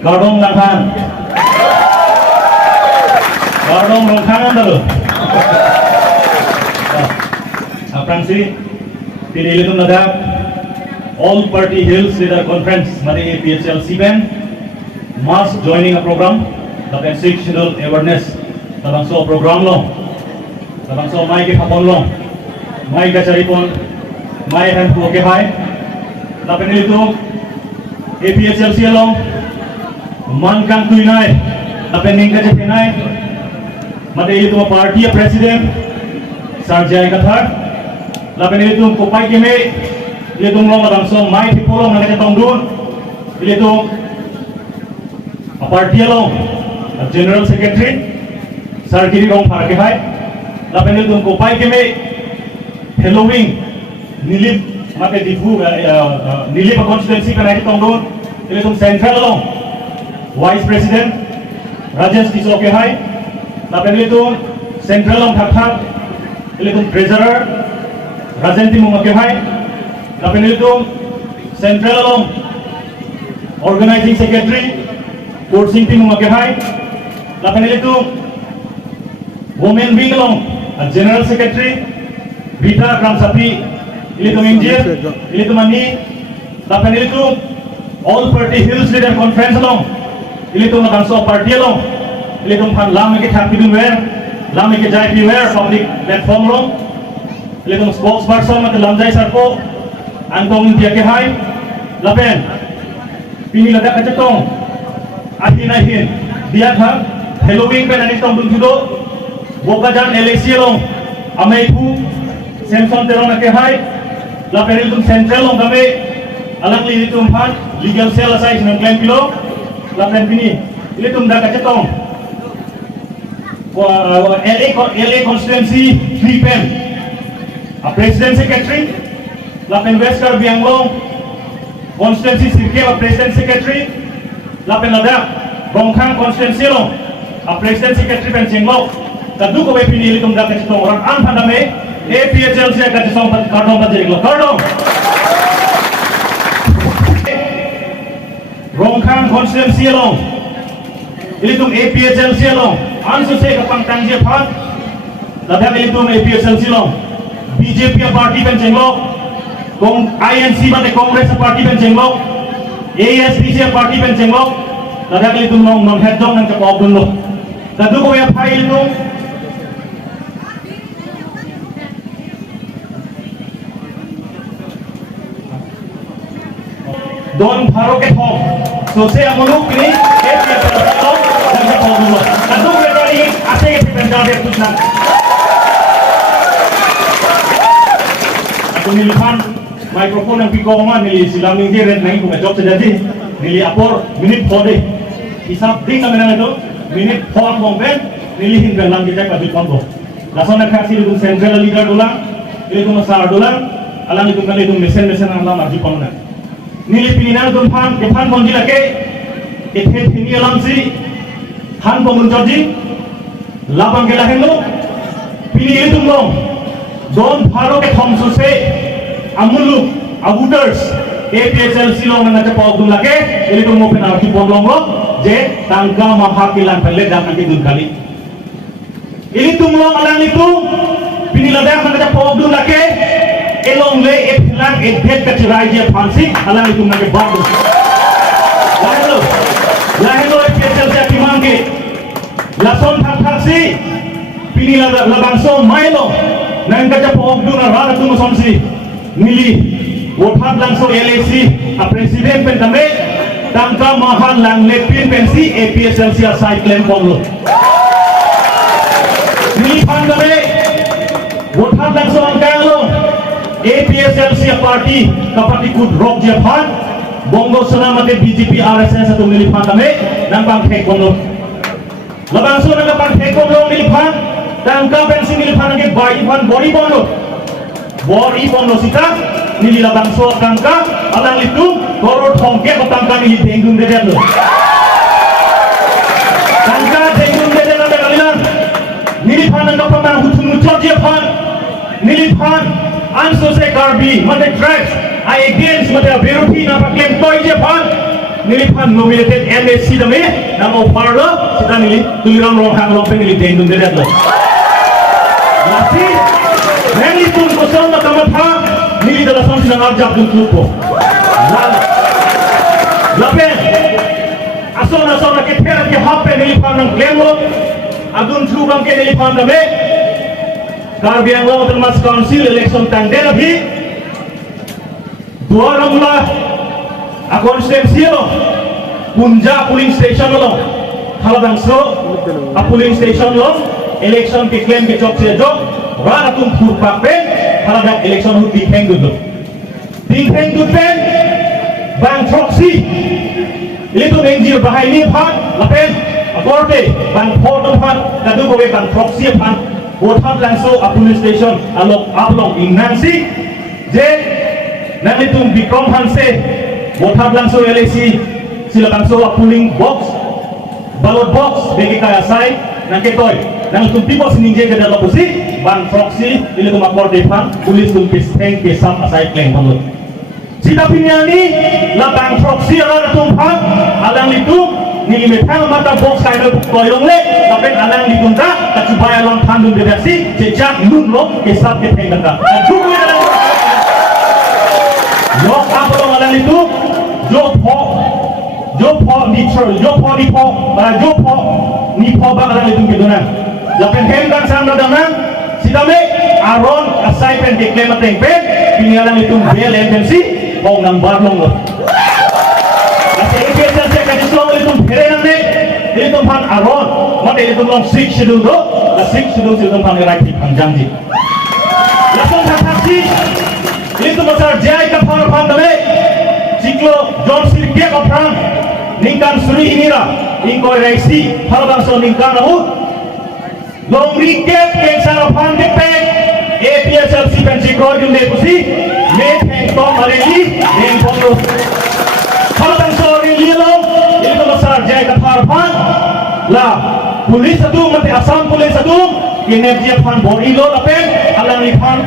Gardong Langhan. Gardong Langhan dulu. Aprangsi pinili itu naga All Party Hills Leader Conference mari APHLC band mass joining a program the sexual awareness tabang so program lo tabang so mai ke hapon lo mai ka charipon mai han ko ke hai tapi itu APHLC lo man kang tuinai tapi ningka je penai mari itu party president Sarjai Kathar lapen itu kopai keme itu long langsung mai di polong nanti tong dun itu party lo general secretary Sarkiri Rong Parke hai lapen itu kopai keme Halloween nilip mate difu nilip constituency kan nanti tong dun itu central lo vice president Rajesh Tisoke hai lapen itu central long thak itu treasurer Rajanti Mumake hai lapen itu central long organizing secretary Kursinti Mumake hai lapen itu women wing long general secretary Rita Kramsapi itu engineer itu mani lapen itu all party hills leader conference long itu makanso party long itu pan lama ke happy dunwer lama ke jai beware public platform long itu spokesperson mat lamjai sarko antong dia ke hai lapen pini lada ka cetong ahin dia tha Halloween pe nani tong dun judo boka jan LAC long amai pu Samson terona ke hai lapen itu central long kame alang li itu han legal cell asai sinan claim pilo lapen pini itu tum da ka cetong LA constituency 3 pen a president secretary lapen West Karbi Anglong constituency Sirke a president secretary lapen Ladakh Bongkhang constituency lo a president secretary pen Chenglok kadu ko be pini litum da ka tong orang an pandame APHLC ka tong kardong bajeng lo kardong Bongkhang constituency lo litum APHLC lo ansu se kapang tangje phat Ladakh litum APHLC lo BJP party pen Chenglok INC mate Congress party pen Chenglok ASPC party pen Chenglok Ladakh litum non hedong nang kapog dun lo kadu ko ya phai litum don pharo ke thom so se amuluk ni APHLC lo nang kapog dun lo kadu ko ya ni ase ke pen jabe kuchna Niliphan mikrofon yang piko man nili silam ning red nang ko job jadi nili apor minute pode hisap ding na itu minute phone bong ben nili hin belang kita ka bipon bo lasona khasi lu central leader dolang itu masar dolang alang itu kali itu mesen alang marji pamna nili pilinan dum phan ke phan bong dilake ethe thini alang si han bong jorji labang gela helo pili itu long don pharo ke thomsu se amulu abuders APHLC lo na ta pawdun lake ele to mo pena ki podlong lo je tangka mahakilan pelle dan ki dun kali ini tumlo alang itu pinilada na ta pawdun lake elong le e philang e det ka chirai je phansi alang itu na ke badu lahelo APHLC timang ke lason thaksi pinilada labangso mailo nang kaca pogdu na rara tumo somsi nili wothat langso LAC a president pen tame tangka mahal lang lepin pensi APHLC a side claim poglo nili pan tame wothat langso angkalo APHLC a party kapati kud rock je pan bongo sanamate BJP RSS atau nili pan tame nang bang thek poglo labangso nang bang thek poglo nili pan tangka pensi nili pan ke body pan body bondo sita nili labangso tangka alang itu korot hongke ko tangka nili dengung dede lo tangka dengung dede na kalilan nili pan ang kapamang hutun muchot je pan nili pan anso se Karbi mate tracks I against mate beroti na paklem toy je pan nilipan nominated MSC dami nama parlo kita nili tuliran rong hang long pen nili tendun dedat lo lasi nili tun kosong na tamatha nili dalam son sinang arjab dun tupo lapen asal na ketera ki hape nilipan ng glemlo adun chubang ke nilipan dami Karbi Anglong Autonomous Council election tanggal lebih dua orang lah konstitusi lo punja polling station lo kalau bangso polling station lo election diklaim ke jok se jok rara tum purpak pen kalau dak election hu dikheng dulu pen bang proxy itu NGO bahai ni pan lapen aborte bang portal pan kadu kowe bang proxy pan Botham langsung police station along in Nancy je nanti tum Bikram Hanse Botham langsung LAC sila langsung polling box ballot box bagi kaya sai nang ketoy nang tum people sininje ke dalam posisi ban proxy ini tum akor depan police tum pisteng ke sam asai kleng ballot sita pinyani la ban proxy ala tum pan alang itu ni metang mata box kaya koyong le tapi alang ditunta kacubaya lang tandun dedasi sejak nunlo kesat ke tengah yo apa dong alang itu jo po neutral jo po ni po ba alang itu kedunan lapen hendan sama dengan sidame aron asai pen declare pen pinialang itu bel agency mau nang barlong lo itu herenang ne itu pan aron mate itu long six schedule do la six schedule itu pan right panjang ji langsung taksi itu besar jai ka pan dale ciklo John Sirke ka pan ningkan suri inira ingko reisi halbang so ningkan ahu long recap ke sana pan de pe APSLC kan cikro jum de pusi me theng to mareli neng polo halbang so rililo itu besar jai kathar pan lah polis satu mati asam polis satu kini dia pan bori lo lapen alang ni pan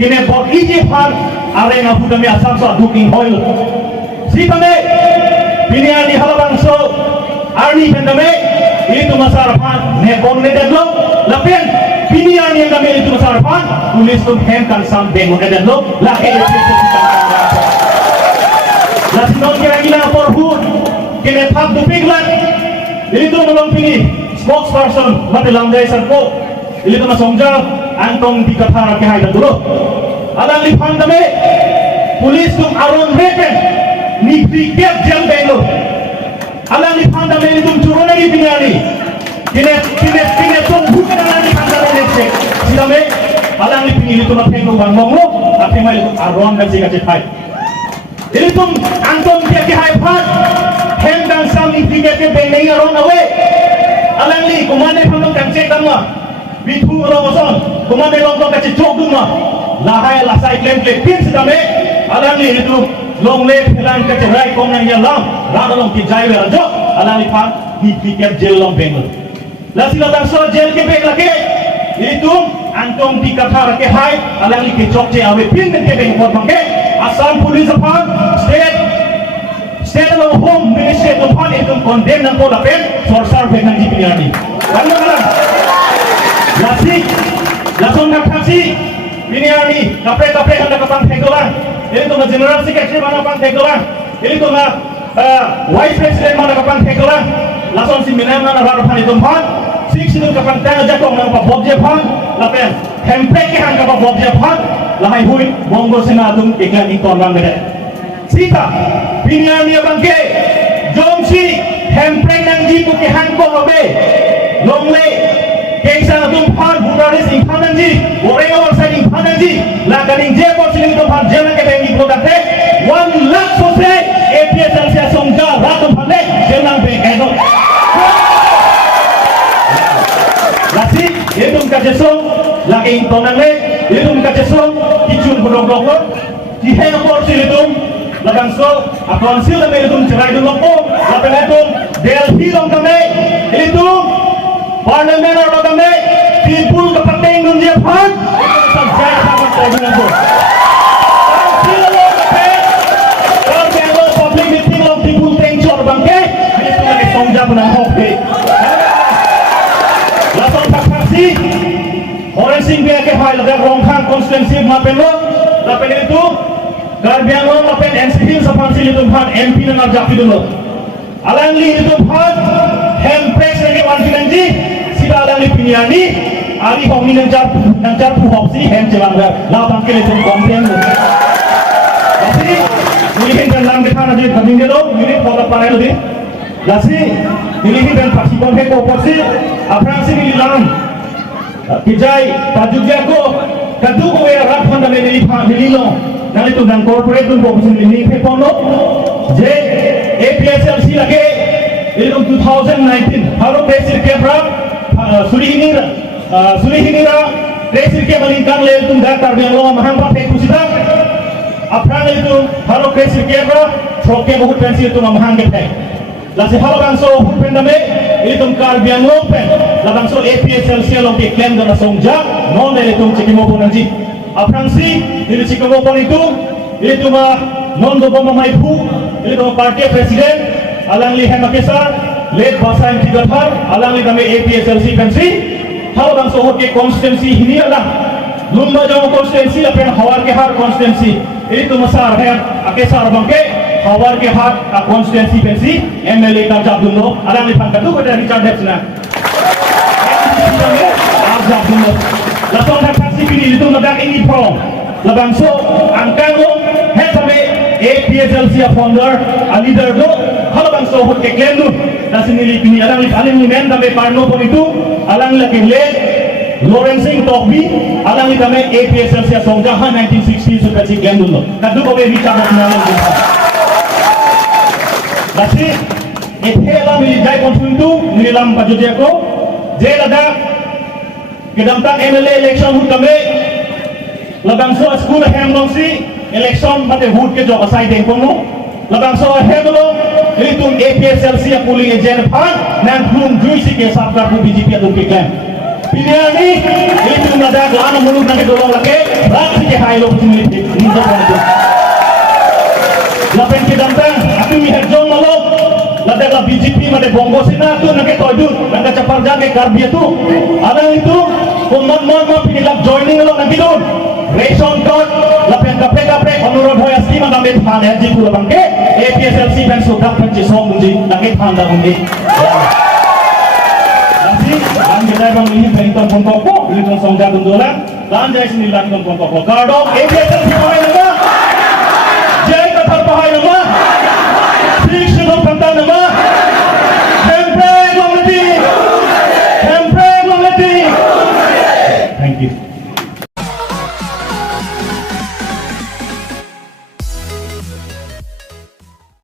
kini bori je pan are na budami asam so aduking hoil si tame bini ani halabang so arni pendame itu besar pan ne bon ne dedlo lapen bini ani yang dame itu besar pan polis tu henkan sam beng ne dedlo lah lah sinon kira-kira porhun kene thap duping lan itu belum pilih spokesperson mati langgay sarko itu masongja antong dikathara ke hai dulu alang liphan dame police tum aron repen ni cricket jam belo alang liphan dame itu curona ni pinani kene tum bukan alang liphan dame netse sidame alang lipin itu mapengo bangmongo tapi mai itu aron dan sika cetai itu tum antong dia ke hai phan hendan sami cricket ke bengai aron awe alang li kumane phamong kangcek damma bitu romoson kumane longkong kace jok dumma lahai lasai klem pin sidame alang li itu long le phelan kace rai kong nang yalam rada long ki jai wer jo alang li phan di cricket jel long bengal la sila dang so jel ke beng lake itu antong di kathar ke hai alang li ke jok je awe pin ke beng pot mangke Assam police phan state of home ministry to pan itu condemn nang ko dapen sorsar benang jipiniani kanang lasik langsung nak taksi biniani dape anda kapang tegolan ini tu general secretary mana kapang tegolan ini tu vice president mana kapang tegolan langsung si minam mana rada pan itu pan six itu kapang tang jakong nang pa bob je pan lapen template ke hang kapang bob je pan lahai hui monggo senatum iklan ikon bang gede sita biniani bangke jomsi template nang jitu ke hang ko lobe longle Keksa tum pan Butaris in Pananji, Warega was in Pananji, Lakaning Jepot in the Panjana Kebangi Podate, 1 lakh for say, APS and Sasonga, Ratum Pale, Jenan Pekano. Lasi, Yetum Kajesong, Laking Tonale, Yetum Kajesong, Kichun Budoko, the head of Portilitum, Laganso, a conceal the Medum Tiradum, Lapenetum, Delphi on the May, Elitum. Parliament or the May, people the Patang on the Pan, some giant public meeting of people benang hoki. Lapan taksi, orang singkir ke hal ada rongkang konstitusi mapen lo, lapen itu Garbiang lo lapen NCP sepansi itu pan MP dengan jati dulu. Alangli itu pan hempres lagi wanti sida alangli pinyani, ali homi nancar puhopsi hem celangga, lapang kele itu komplain. Tapi ini kan lang dekat aja kami ni lo, ini pola parai lo deh. Lasi ini kan pasti konflik koperasi, apa sih ini lang? Kijai tajuknya ko, kaduk ko ya rak handa ni lo. Nanti tu dan corporate tu fokus ini pepono, je APSLC lagi itu 2019 harus presir kepra suri ini ra presir ke melingkar le tu dah karbiang lo maham pakai kusita apa itu harus presir kepra troke bahut pensi itu maham kepek lasi halo bangso hut pendame itu karbiang lo pen la bangso APSLC lo ke claim dan songja non itu cikimo punanji apa sih ini cikimo pun itu mah non do bom maipu itu parti presiden alangli hemakesar late basain tigathar alangli kami APSLC pensi halo bangso hut ke konstituensi ini adalah lumba jauh konstituensi apa yang hawar ke har konstituensi itu masar है akesar bangke hawar ke har konstituensi pensi MLA ka jabduno alangli pangkatu ko dari candepsna jabduno lapon taksi ini itu nadak ini pro labangso angkano het sampai APSLC founder leader do halo bangso hut ke klenu nasi nili pini alang ni men sampai parno pun itu alang lagi le Lawrencing Tokbi alang ni kami APSLC songjahan 1960 sudah si klenu do kadu ko be bicara nalang nasi ithela mili jai konfuntu nilam pajudia ko je lada kedamtang MLA election hut kami labang so school hem long si election mate hut ke jo asai deng kono labang so hem lo itu APSLC polling agent pan nan hum jui si ke sabkar pu BJP atu ke kan piliani itu nada lana mulu nang dolong lake rak si ke hai lo putih ni do kono lapen ke damtang aku mi herjong lo lada la BJP mate bongo sina tu nang ke toju nang ke capar jage karbi tu ada itu mon pinilap joining lo nang kidon ration card lapen kapre अनुरोध होया स्कीम में थान है जी पूरा बंके APSLC pen सुधा पंची सौ मुझे नगे थान दा मुझे nanti dan kita bang ini penton pon toko ini ton songja dundola dan jai sini lagi ton pon toko kado APSLC